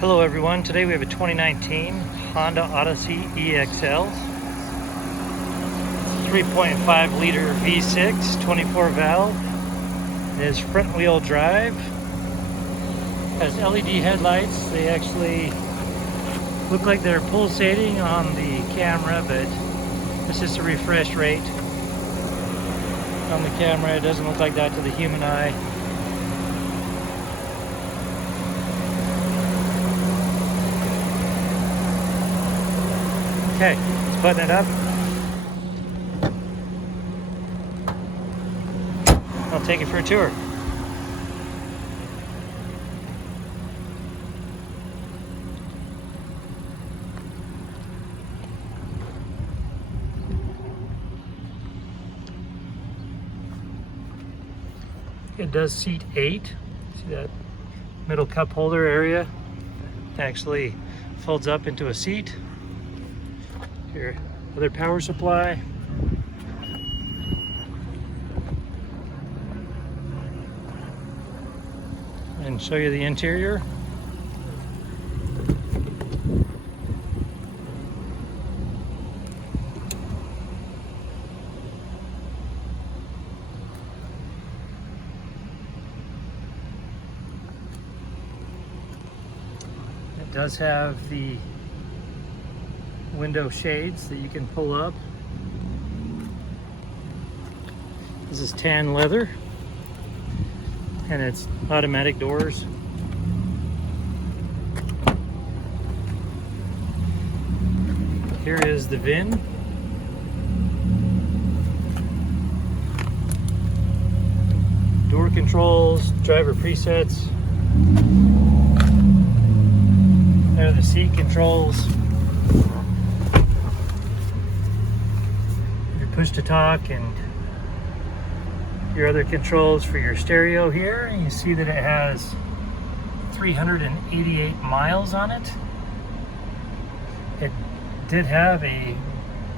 Hello everyone, today we have a 2019 Honda Odyssey EXL. It's a 3.5 liter V6, 24 valve. It is front wheel drive. Has LED headlights. They actually look like they're pulsating on the camera, but it's just a refresh rate on the camera. It doesn't look like that to the human eye. Okay, let's button it up. I'll take it for a tour. It does seat 8. See that middle cup holder area? It actually folds up into a seat. Your other power supply. And show you the interior. It does have the window shades that you can pull up. This is tan leather and it's automatic doors. Here is the VIN. Door controls, driver presets. There are the seat controls. Push to talk and your other controls for your stereo here. You see that it has 388 miles on it. It did have a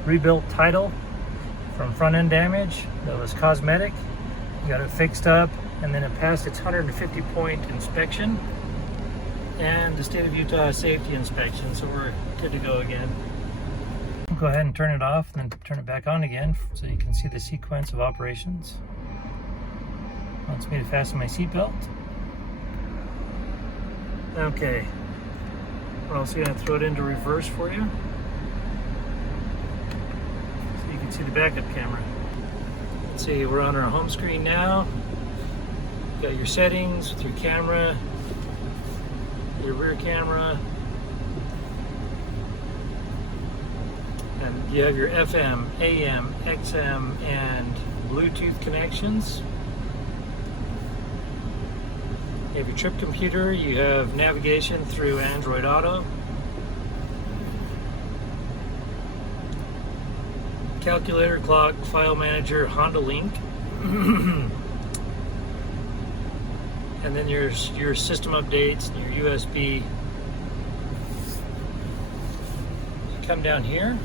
rebuilt title from front end damage that was cosmetic. You got it fixed up and then it passed its 150 point inspection and the state of Utah safety inspection, so we're good to go again. Go ahead and turn it off and then turn it back on again so you can see the sequence of operations. Wants me to fasten my seatbelt. Okay, we're also going to throw it into reverse for you so you can see the backup camera. Let's see, we're on our home screen now. You got your settings with your camera, your rear camera. And you have your FM, AM, XM, and Bluetooth connections. You have your trip computer. You have navigation through Android Auto. Calculator, clock, file manager, Honda Link. And then your system updates and your USB. You come down here.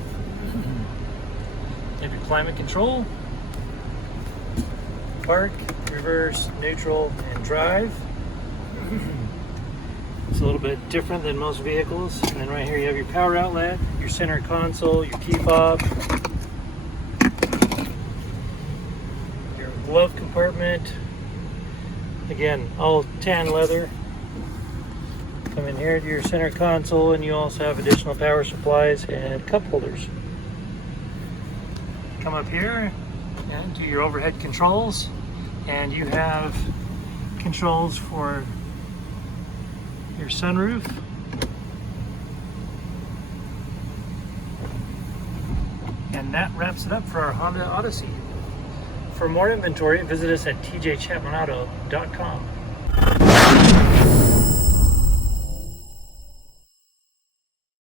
You have your climate control, park, reverse, neutral, and drive. It's a little bit different than most vehicles. And then right here you have your power outlet, your center console, your key fob, your glove compartment. Again, all tan leather. Come in here to your center console and you also have additional power supplies and cup holders. Come up here and do your overhead controls, and you have controls for your sunroof. And that wraps it up for our Honda Odyssey. For more inventory, visit us at tjchapmanauto.com.